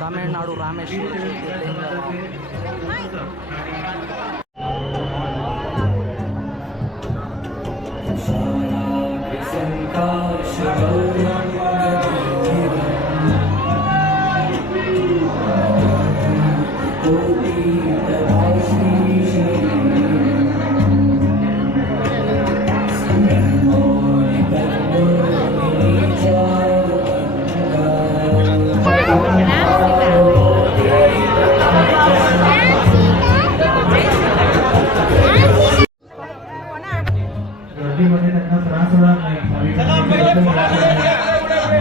Tamil Nadu Rameshwar.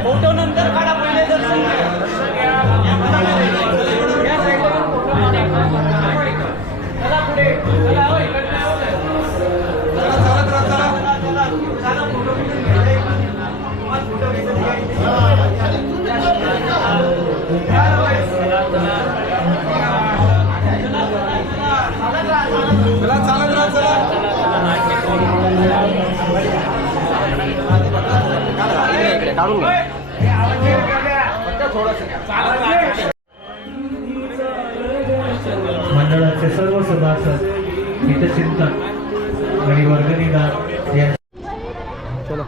Photo नंतर काढा पहिले दर्शन चला पुढे चला होय काढून घ्या. मंडळाचे सर्व सभासद हितचिंतक आणि वर्गणीदार या चलो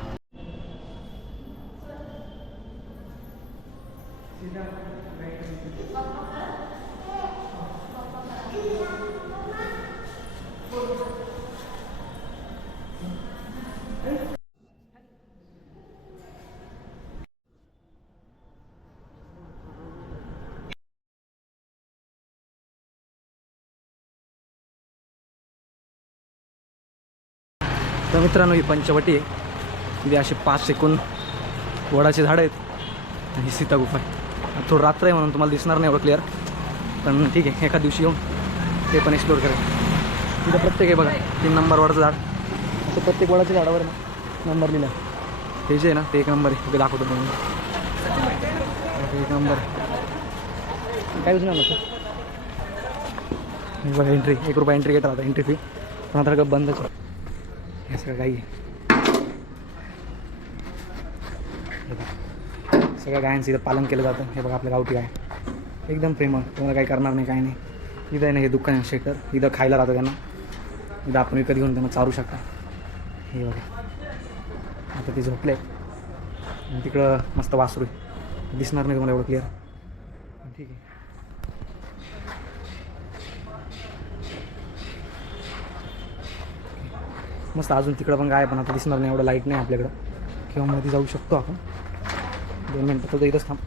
तर मित्रांनो, ही पंचवटी आहे. इथे असे 5 एकूण वडाचे झाडं आहेत आणि ही सीता गुफा आहे. थोडं रात्र आहे म्हणून तुम्हाला दिसणार नाही एवढं क्लिअर, पण ठीक आहे, एका दिवशी येऊन ते पण एक्सप्लोर करेल. तिथं प्रत्येक आहे बघा 3 नंबर वडाचं झाड. तर प्रत्येक वडाच्या झाडावर नंबर लिहिला. हे जे आहे ना ते 1 नंबर आहे. ते दाखवतो तुम्ही. 1 नंबर काय योजना नसतं. हे बघा एंट्री 1 रुपया एंट्री घेत राहता एंट्री फी, पण आता का बंदच आहे. हे सगळं गाई आहे. सगळ्या गायांचं इथं पालन केलं जातं. हे बघा आपल्या गावठी गाय एकदम प्रेमळ, तुम्हाला काही करणार नाही काही नाही. इथं आहे ना हे दुकान आहे शेटर, इथं खायला राहतं त्यांना. इथं आपण विकत घेऊन त्यांना चारू शकता. हे बघा आता ते झोपले आणि तिकडं मस्त वासरू आहे. दिसणार नाही तुम्हाला एवढं क्लिअर, ठीक आहे. मस्त अजून तिकडं पण गाय, पण आता दिसणार नाही एवढं लाईट नाही आपल्याकडं. किंवा मध्ये जाऊ शकतो आपण 2 मिनटं तर इथंच थांब.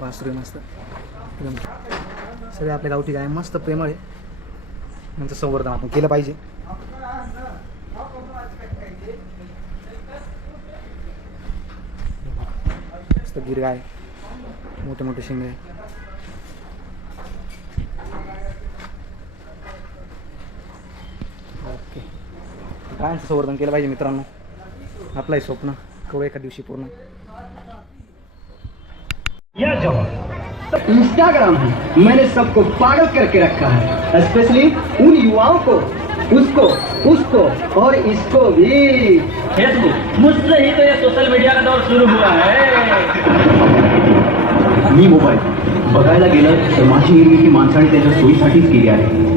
वासरू मस्त एकदम. सगळे आपल्या गावठी गाय मस्त प्रेमळ आहे. त्यांचं संवर्धन आपण केलं पाहिजे. मस्त गिर गाय, मोठे मोठे शिंगे. ओके, गायांचं संवर्धन केलं पाहिजे मित्रांनो. आपलं स्वप्न करू एका दिवशी पूर्ण. या जवाब इंस्टाग्राम है, मैंने सबको पागल करके रखा है, स्पेशली उन युवाओं को, उसको और इसको भी। फेसबुक मुझसे ही तो ये सोशल मीडिया का दौर शुरू हुआ है. मी मोबाईल बघायला गेलं तर माझी निर्मिती माणसाने त्याच्या सोयीसाठीच केली आहे.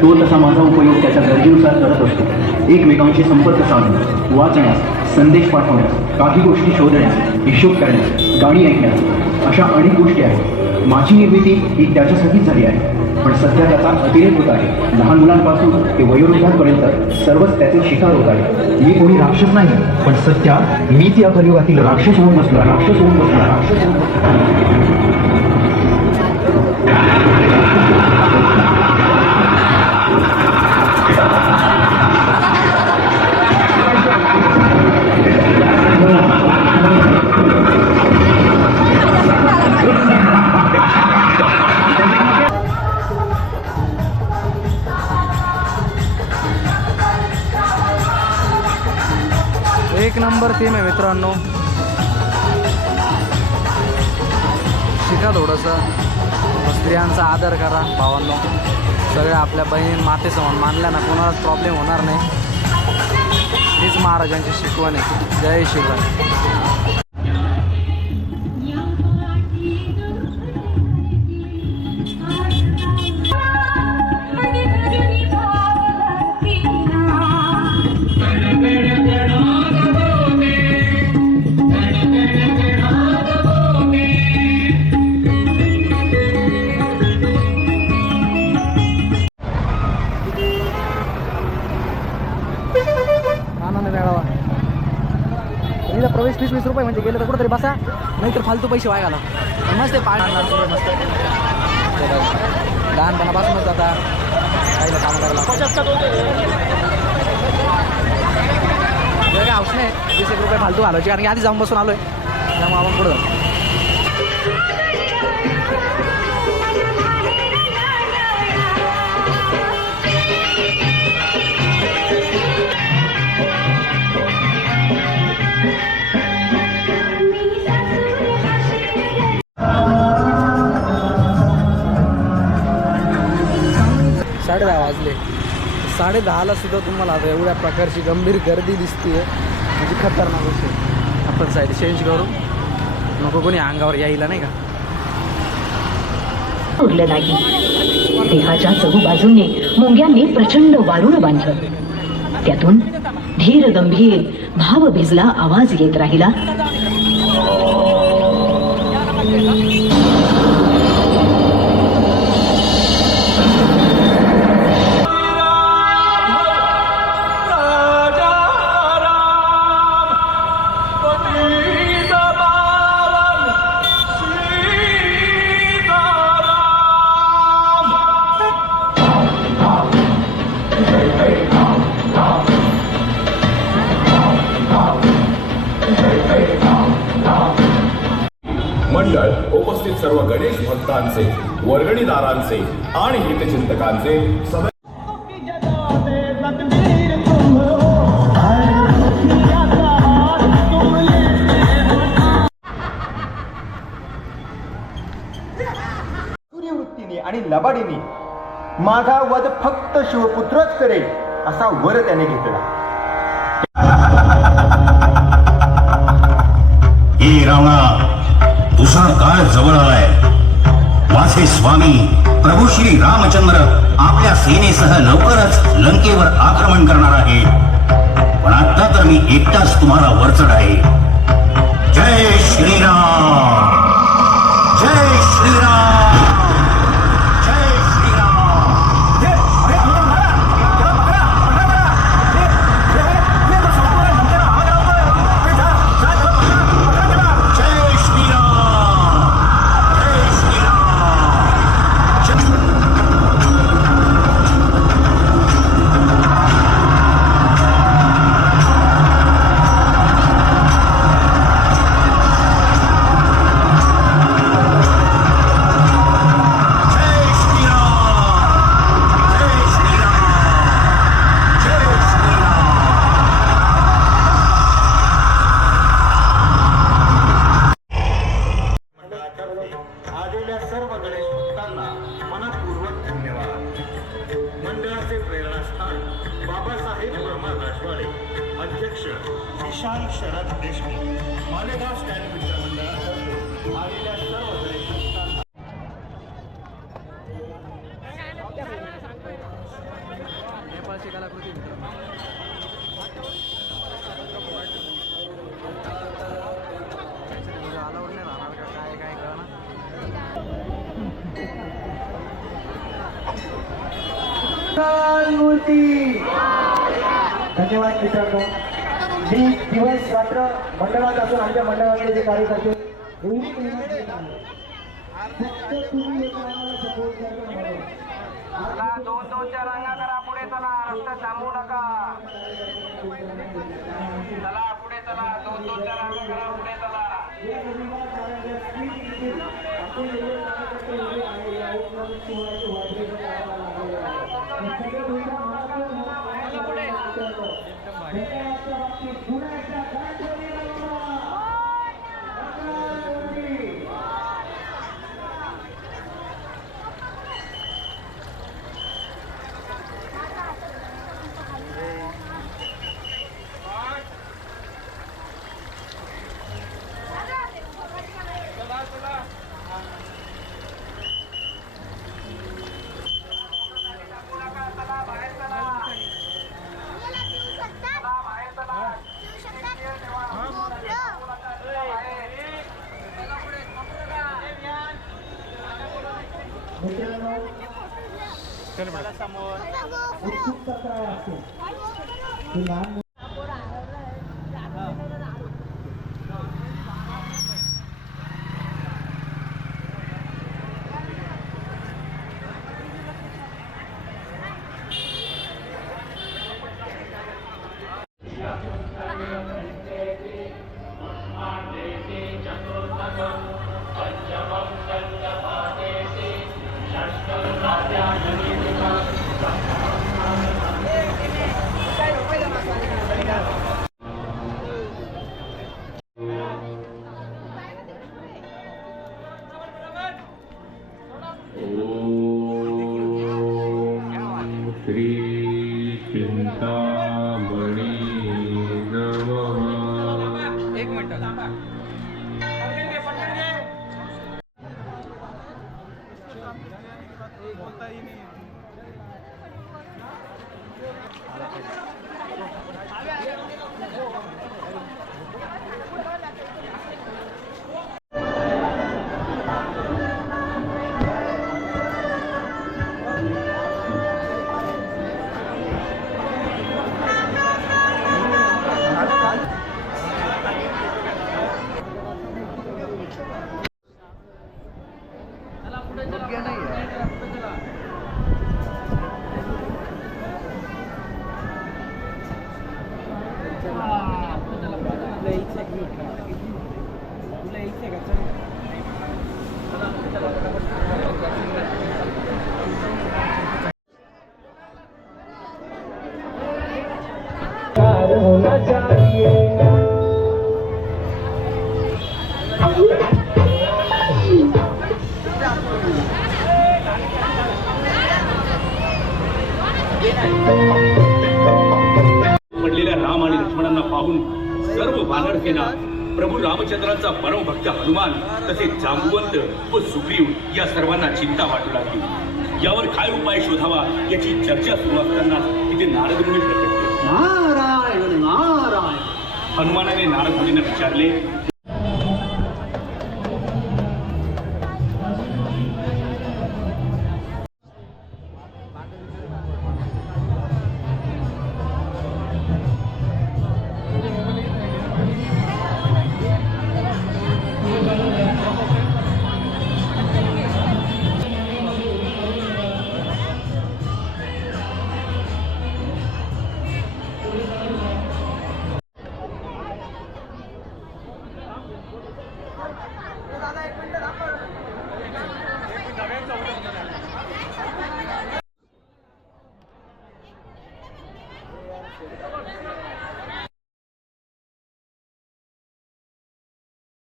तो तसा माझा उपयोग त्याच्या गरजेनुसार करत असतो. एकमेकांशी संपर्क साधण्यास, वाचण्यास, संदेश पाठवण्यास, काही गोष्टी शोधण्यास, हिशोब करण्यास, गाणी ऐकण्यास, अशा अनेक गोष्टी आहेत. माझी निर्मिती ही त्याच्यासाठीच झाली आहे, पण सध्या त्याचा अतिरेक होत आहे. लहान मुलांपासून ते वयोवृद्धांपर्यंत सर्वच त्याचे शिकार होत आहे. मी कोणी राक्षस नाही, पण सध्या मीच या कलियुगातील राक्षस होऊन बसलो. एक नंबर थीम आहे मित्रांनो. शिका थोडंसं, स्त्रियांचा आदर करा भावांनो. सगळ्या आपल्या बहीण मातेसमान मानल्या ना, कोणालाच प्रॉब्लेम होणार नाही. हीच महाराजांची शिकवण आहे. जय शिवराय. रुपये म्हणजे गेलं तर कुठेतरी बसा, नाहीतर फालतू पैसे वाया घाला. मस्त आहे पाणी आणणार सगळं मस्त. लहानपणापासूनच आता काहीला काम करायला काय हाऊस नाही. 20 रुपये फालतू घालायचे कारण की आधी जाऊन बसून आलोय, त्यामुळे आपण पुढं जाऊ. साडे 10 वाजले. 10:30ला सुद्धा तुम्हाला आता एवढ्या प्रकारची गंभीर गर्दी दिसते, म्हणजे खतरनाक गोष्ट आहे. आपण साईड चेंज करू, नको कोणी अंगावर यायला नाही का. उरलं नाही. देहाच्या चहूबाजूंनी मुंग्यांनी प्रचंड वारुळ बांधलं. त्यातून धीर गंभीर भाव भिजला आवाज येत राहिला. मंडळ उपस्थित सर्व गणेश भक्तांचे, वर्गणीदारांचे आणि हितचिंतकांचे सूर्यवृत्तीने आणि लबाडीने माझा वध फक्त शिवपुत्रच करेल असा वर त्याने घेतला. हे रावणा, तुझा काळ जवळ आलाय. माझे स्वामी प्रभू श्री रामचंद्र आपल्या सेनेसह लवकरच लंकेवर आक्रमण करणार आहे. पण आता तर मी एकटाच तुम्हाला वरचढ आहे. जय श्रीराम, जय श्रीराम, जय श्रीराम. जय श्रीराम, जय आलेल्या सर्व गणेश भक्तांना मनपूर्वक धन्यवाद. मंडळाचे प्रेरणास्थान बाबासाहेब मामा राजवाडे, अध्यक्ष विशाल शरद देशमुख, मालेगाव स्टँड मित्र मंडळातर्फे आलेल्या सर्व गणेश भक्तांना नेपाळची कलाकृती आलावर नाही राहणार का काय काय कळणार. धन्यवाद मित्रांनो. मी दिवस रात्र मंडळात असून आमच्या मंडळातले जे कार्यकर्ते एवढी मेहनत घेत आहे. फक्त तुम्ही एक आम्हाला सपोर्ट करता म्हणून. दोनच्या रांगा करा, पुढे चला, रस्ता थांबवू नका. चला पुढे चला, दोनच्या रांगा करा, पुढे चला. उत्सुकता काय असते. श्री चिंतामणी नमः. एक मिनिट. पडलेल्या राम आणि लक्ष्मणांना पाहून सर्व वानर सेना प्रभू रामचंद्रांचा परमभक्त हनुमान तसेच जांबुवंत व सुग्रीव या सर्वांना चिंता वाटू लागली. यावर काय उपाय शोधावा याची चर्चा सुरू असताना तिथे नारद मुनी प्रकट झाले. नारायण नारायण. हनुमानाने नारद मुनींना विचारले,